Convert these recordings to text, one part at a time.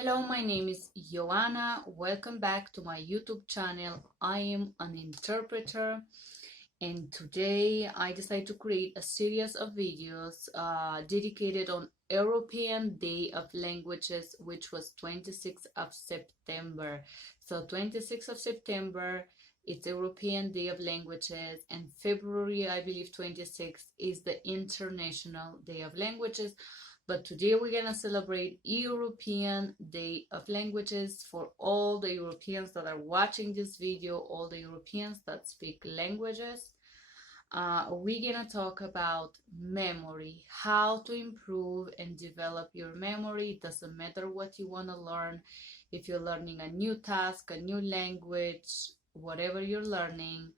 Hello, my name is Joanna. Welcome back to my YouTube channel. I am an interpreter, and today I decided to create a series of videos dedicated on European Day of Languages, which was 26th of September. So 26th of September, it's European Day of Languages, and February, I believe 26th, is the International Day of Languages. But today we're gonna celebrate European Day of Languages for all the Europeans that are watching this video, all the Europeans that speak languages. We're gonna talk about memory, how to improve and develop your memory. It doesn't matter what you wanna learn. If you're learning a new task, a new language, whatever you're learning,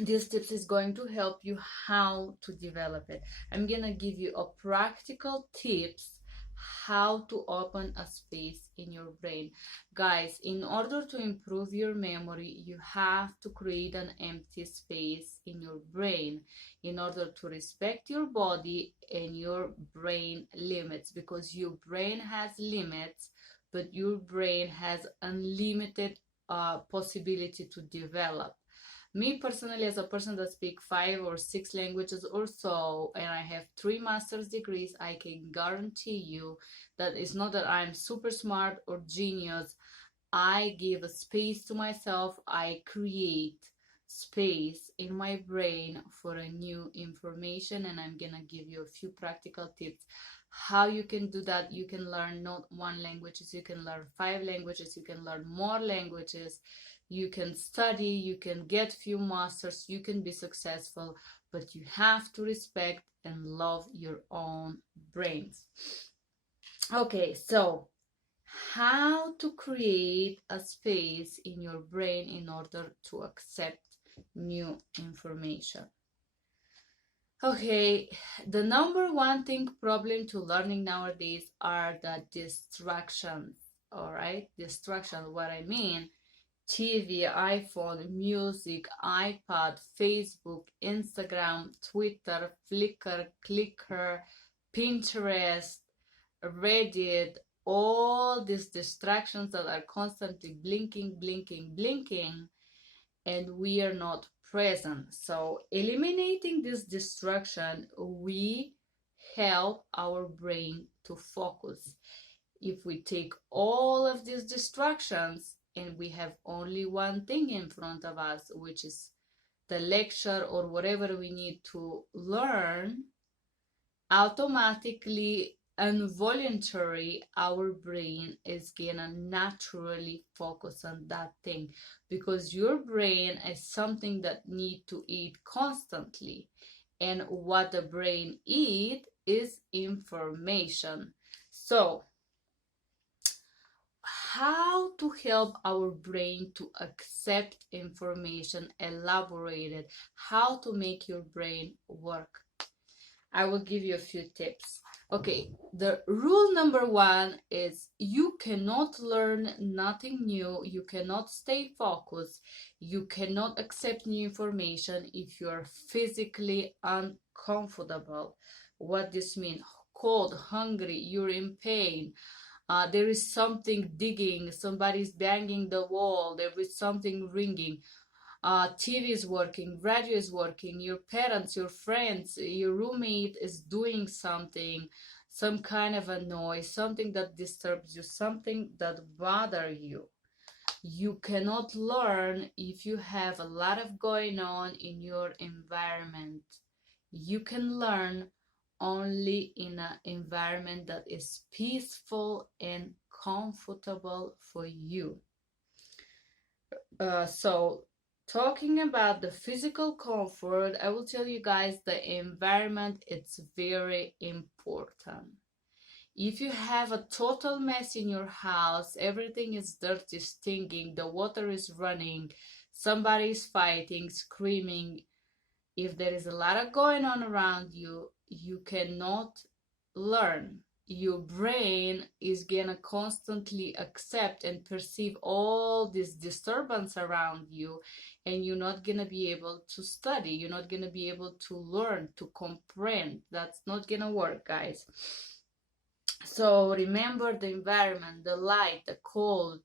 this tips is going to help you how to develop it. I'm gonna give you a practical tips how to open a space in your brain. Guys, in order to improve your memory, you have to create an empty space in your brain in order to respect your body and your brain limits, because your brain has limits, but your brain has unlimited possibility to develop. Me personally, as a person that speaks 5 or 6 languages or so, and I have 3 master's degrees, I can guarantee you that it's not that I'm super smart or genius. I give a space to myself. I create space in my brain for a new information, and I'm gonna give you a few practical tips how you can do that. You can learn not 1 language, you can learn 5 languages, you can learn more languages, you can study, you can get few masters, you can be successful, but you have to respect and love your own brains. Okay, so how to create a space in your brain in order to accept new information. Okay, the number 1 thing problem to learning nowadays are the distractions. All right, distraction. What I mean, TV, iPhone, music, iPad, Facebook, Instagram, Twitter, Flickr, Clicker, Pinterest, Reddit, all these distractions that are constantly blinking, blinking, blinking, and we are not present. So eliminating this distraction, we help our brain to focus. If we take all of these distractions and we have only one thing in front of us, which is the lecture or whatever we need to learn, automatically, involuntary, our brain is gonna naturally focus on that thing, because your brain is something that need to eat constantly, and what the brain eat is information. So how to help our brain to accept information, elaborated, how to make your brain work. I will give you a few tips. Okay, the rule number 1 is you cannot learn nothing new, you cannot stay focused, you cannot accept new information if you are physically uncomfortable. What this means? Cold, hungry, you're in pain. There is something digging, somebody's banging the wall, there is something ringing. TV is working, radio is working, your parents, your friends, your roommate is doing something, some kind of a noise, something that disturbs you, something that bothers you. You cannot learn if you have a lot of going on in your environment. You can learn only in an environment that is peaceful and comfortable for you. So talking about the physical comfort, I will tell you guys the environment, it's very important. If you have a total mess in your house, everything is dirty, stinking, the water is running, somebody is fighting, screaming, if there is a lot of going on around you, you cannot learn. Your brain is gonna constantly accept and perceive all this disturbance around you, and you're not gonna be able to study, you're not gonna be able to learn, to comprehend. That's not gonna work, guys. So remember the environment, the light, the cold.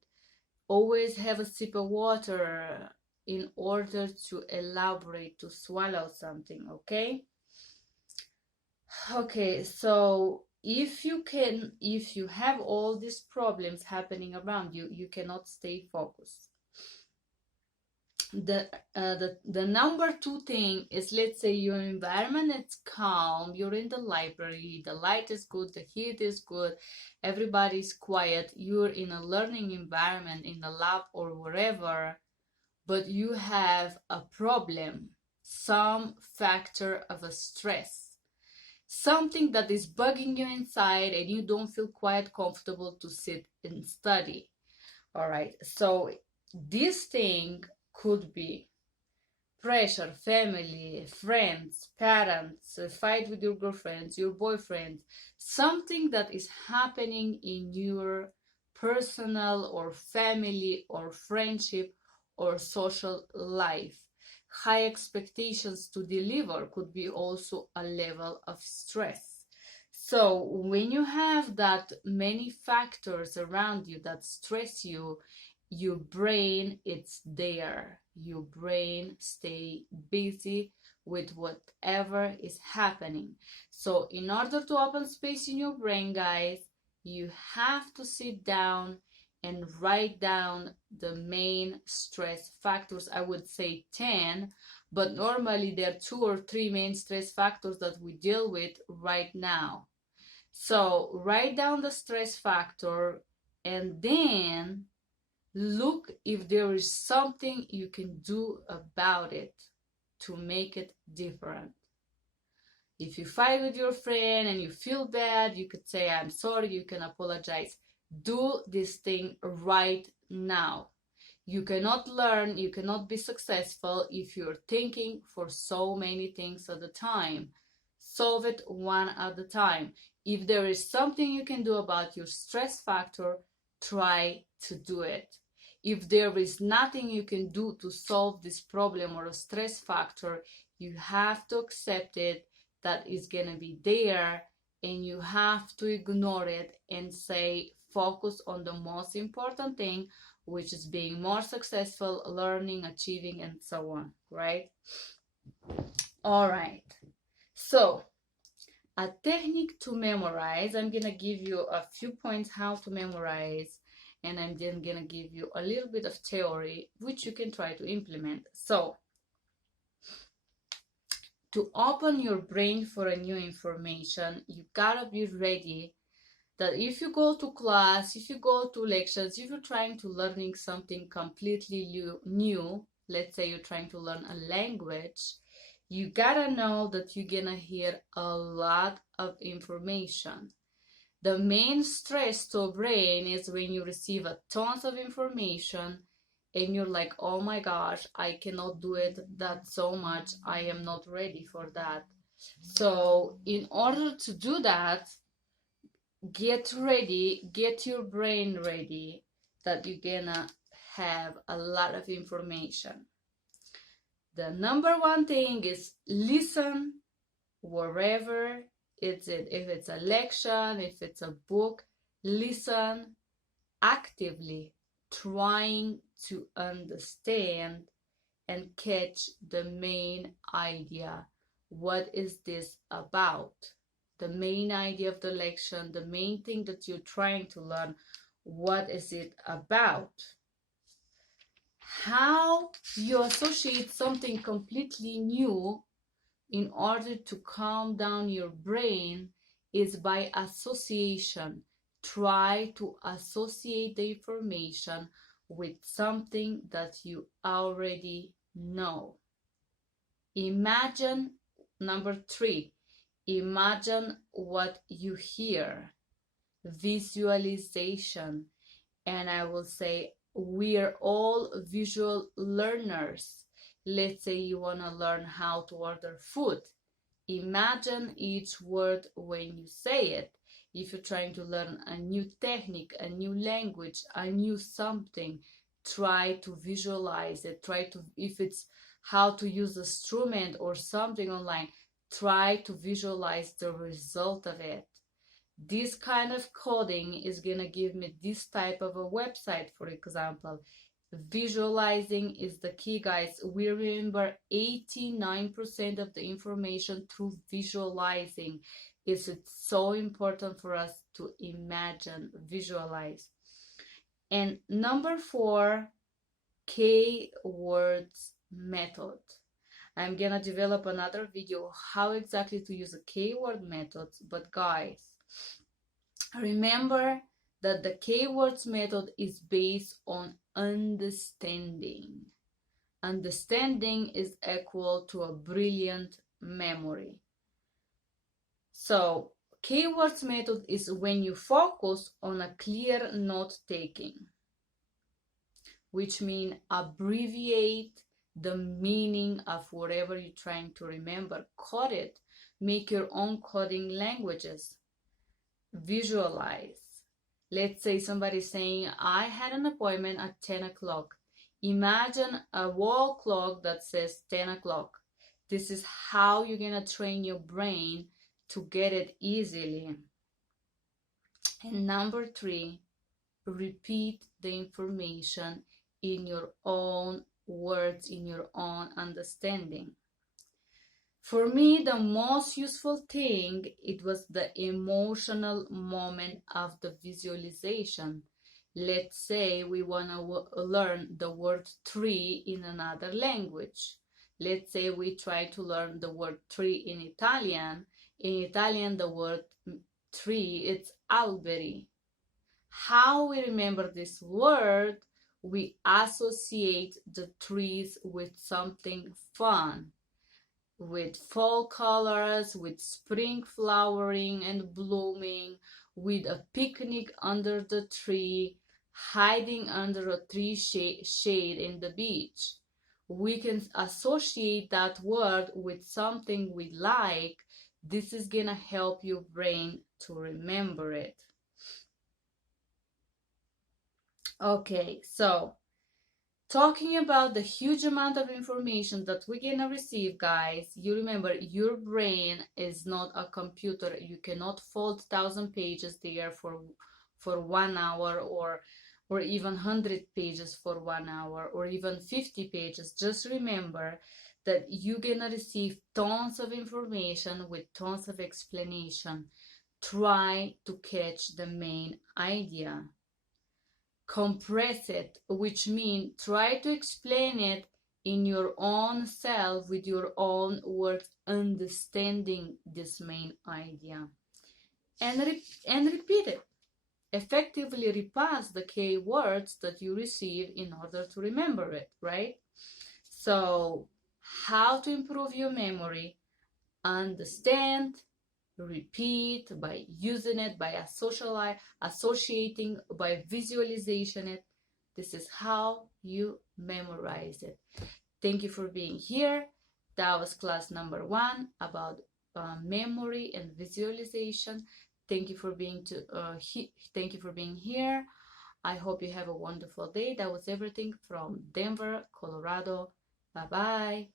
Always have a sip of water in order to elaborate, to swallow something, okay? Okay, so if you have all these problems happening around you, you cannot stay focused. The number two thing is, let's say your environment is calm, you're in the library, the light is good, the heat is good, everybody's quiet, you're in a learning environment in the lab or wherever, but you have a problem, some factor of a stress, something that is bugging you inside and you don't feel quite comfortable to sit and study. All right, so this thing could be pressure, family, friends, parents, a fight with your girlfriends, your boyfriend, something that is happening in your personal or family or friendship or social life. High expectations to deliver could be also a level of stress. So when you have that many factors around you that stress you, your brain, it's there. Your brain stay busy with whatever is happening. So in order to open space in your brain, guys, you have to sit down and write down the main stress factors. I would say 10, but normally there are 2 or 3 main stress factors that we deal with right now. So write down the stress factor and then look if there is something you can do about it to make it different. If you fight with your friend and you feel bad, you could say, I'm sorry, you can apologize. Do this thing right now. You cannot learn, you cannot be successful if you're thinking for so many things at a time. Solve it one at a time. If there is something you can do about your stress factor, try to do it. If there is nothing you can do to solve this problem or a stress factor, you have to accept it that it's gonna be there and you have to ignore it and say, focus on the most important thing, which is being more successful, learning, achieving, and so on, right? All right. So, a technique to memorize, I'm gonna give you a few points how to memorize, and I'm then gonna give you a little bit of theory, which you can try to implement. So, to open your brain for a new information, you gotta be ready that if you go to class, if you go to lectures, if you're trying to learning something completely new, let's say you're trying to learn a language, you gotta know that you're gonna hear a lot of information. The main stress to a brain is when you receive a tons of information and you're like, oh my gosh, I cannot do it that so much, I am not ready for that. So in order to do that, get ready, get your brain ready that you're gonna have a lot of information. The number one thing is listen wherever it's it. If it's a lecture, if it's a book, listen actively, trying to understand and catch the main idea. What is this about? The main idea of the lecture, the main thing that you're trying to learn, what is it about? How you associate something completely new in order to calm down your brain is by association. Try to associate the information with something that you already know. Imagine, number 3, imagine what you hear. Visualization. And I will say we're all visual learners. Let's say you want to learn how to order food. Imagine each word when you say it. If you're trying to learn a new technique, a new language, a new something, try to visualize it. Try to, if it's how to use a instrument or something online, try to visualize the result of it. This kind of coding is gonna give me this type of a website, for example. Visualizing is the key, guys. We remember 89% of the information through visualizing. It's so important for us to imagine, visualize. And number 4, keywords method. I'm gonna develop another video how exactly to use a keyword method, but guys, remember that the keywords method is based on understanding. Understanding is equal to a brilliant memory. So, keywords method is when you focus on a clear note taking, which means abbreviate the meaning of whatever you're trying to remember. Code it. Make your own coding languages. Visualize. Let's say somebody's saying, I had an appointment at 10 o'clock. Imagine a wall clock that says 10 o'clock. This is how you're going to train your brain to get it easily. And number 3, repeat the information in your own words, in your own understanding. For me, the most useful thing, it was the emotional moment of the visualization. Let's say we want to learn the word tree in another language. Let's say we try to learn the word tree in Italian. In Italian, the word tree, it's alberi. How we remember this word? We associate the trees with something fun, with fall colors, with spring flowering and blooming, with a picnic under the tree, hiding under a tree shade in the beach. We can associate that word with something we like. This is gonna help your brain to remember it. Okay, so talking about the huge amount of information that we're gonna receive, guys, you remember your brain is not a computer. You cannot fold 1,000 pages there for 1 hour, or even 100 pages for 1 hour, or even 50 pages. Just remember that you're gonna receive tons of information with tons of explanation. Try to catch the main idea. Compress it, which means try to explain it in your own self with your own words, understanding this main idea, and repeat it. Effectively repass the keywords that you receive in order to remember it, right? So, how to improve your memory? Understand, repeat, by using it, by associating, by visualization it. This is how you memorize it. Thank you for being here. That was class number 1 about memory and visualization. Thank you for being here. I hope you have a wonderful day. That was everything from Denver, Colorado. Bye bye.